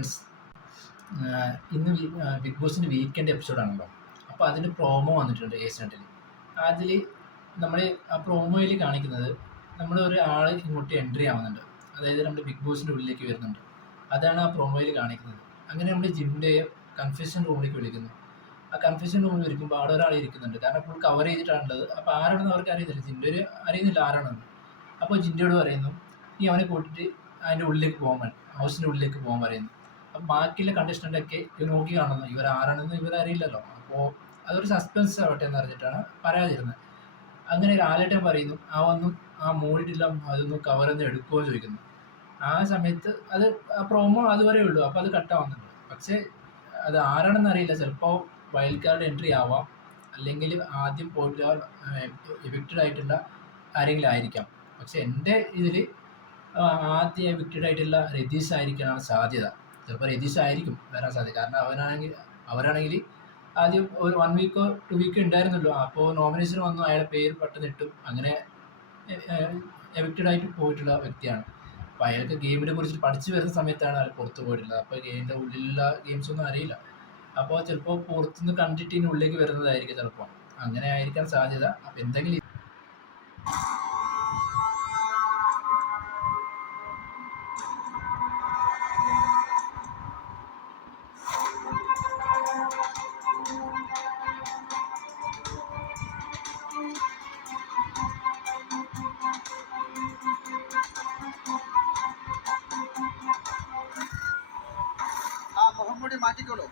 Friends, ഇന്ന് big ബോസിൻ്റെ weekend എപ്പിസോഡാണല്ലോ. അപ്പോൾ അതിന് പ്രോമോ വന്നിട്ടുണ്ട് ഏഷ്യാനെറ്റിൽ. അതിൽ നമ്മൾ ആ പ്രോമോയിൽ കാണിക്കുന്നത് നമ്മൾ ഒരു ആൾ ഇങ്ങോട്ട് എൻട്രി ആവുന്നുണ്ട്, അതായത് നമ്മുടെ ബിഗ് ബോസിൻ്റെ ഉള്ളിലേക്ക് വരുന്നുണ്ട്. അതാണ് ആ പ്രോമോയിൽ കാണിക്കുന്നത്. അങ്ങനെ നമ്മൾ ജിൻഡയെ കൺഫ്യൂഷൻ റൂമിലേക്ക് വിളിക്കുന്നു. ആ കൺഫ്യൂഷൻ റൂമിൽ ഇരിക്കുമ്പോൾ അവിടെ ഒരാൾ ഇരിക്കുന്നുണ്ട്, കാരണം ഫുൾ കവർ ചെയ്തിട്ടാണുള്ളത്. അപ്പോൾ ആരാണെന്ന് അവർക്ക് അറിയുന്നില്ല, ജിൻഡോര് അറിയുന്നില്ല ആരാണെന്ന്. അപ്പോൾ ജിൻഡയോട് പറയുന്നു, നീ അവനെ കൂട്ടിയിട്ട് അതിൻ്റെ ഉള്ളിലേക്ക് പോകാൻ, ഹൗസിൻ്റെ ഉള്ളിലേക്ക് പോകാൻ പറയുന്നു. അപ്പം ബാക്കിയുള്ള കണ്ടസ്റ്റൻ്റൊക്കെ ഇവർ നോക്കി കാണുന്നു, ഇവർ ആരാണെന്ന് ഇവരറിയില്ലല്ലോ. അപ്പോൾ അതൊരു സസ്പെൻസ് ആവട്ടെ എന്ന് പറഞ്ഞിട്ടാണ് പറയാതിരുന്നത്. അങ്ങനെ ലാലേട്ടൻ പറയുന്നു, അവന്നും ആ മൂടിയിട്ടില്ല, അതൊന്നും കവറൊന്നും എടുക്കുമോ ചോദിക്കുന്നു. ആ സമയത്ത് അത് ആ പ്രോമോ അതുവരെ ഉള്ളൂ, അപ്പോൾ അത് കട്ടാവുന്നുണ്ട്. പക്ഷേ അത് ആരാണെന്ന് അറിയില്ല. ചിലപ്പോൾ വൈൽഡ് കാർഡ് എൻട്രി ആവാം, അല്ലെങ്കിൽ ആദ്യം പോയിട്ട് എവിക്റ്റഡ് ആയിട്ടുള്ള ആരെങ്കിലും ആയിരിക്കാം. പക്ഷെ എൻ്റെ ഇതിൽ ആദ്യം എവിക്റ്റഡ് ആയിട്ടുള്ള രതീഷ് ആയിരിക്കാനാണ് സാധ്യത. ചിലപ്പോൾ രതീഷ് ആയിരിക്കും വരാൻ സാധ്യത, കാരണം അവരാണെങ്കിൽ ആദ്യം ഒരു 1 വീക്കോ 2 വീക്കോ ഉണ്ടായിരുന്നല്ലോ. അപ്പോൾ നോമിനേഷൻ വന്നു, അയാളുടെ പേര് പെട്ടെന്ന് ഇട്ടു, അങ്ങനെ എവിക്റ്റഡ് ആയിട്ട് പോയിട്ടുള്ള വ്യക്തിയാണ്. അപ്പോൾ അയാൾക്ക് ഗെയിമിനെ കുറിച്ച് പഠിച്ചു വരുന്ന സമയത്താണ് അയാൾ പുറത്ത് പോയിട്ടുള്ളത്. അപ്പോൾ ഗെയിമിൻ്റെ ഉള്ളിലുള്ള ഗെയിംസ് ഒന്നും അറിയില്ല. അപ്പോൾ ചിലപ്പോൾ പുറത്തുനിന്ന് കണ്ടിട്ട് ഇതിന് ഉള്ളിലേക്ക് വരുന്നതായിരിക്കും ചിലപ്പോൾ. അങ്ങനെ ആയിരിക്കാൻ സാധ്യത. അപ്പോൾ എന്തെങ്കിലും মোহাম্মদী মাটি গুলো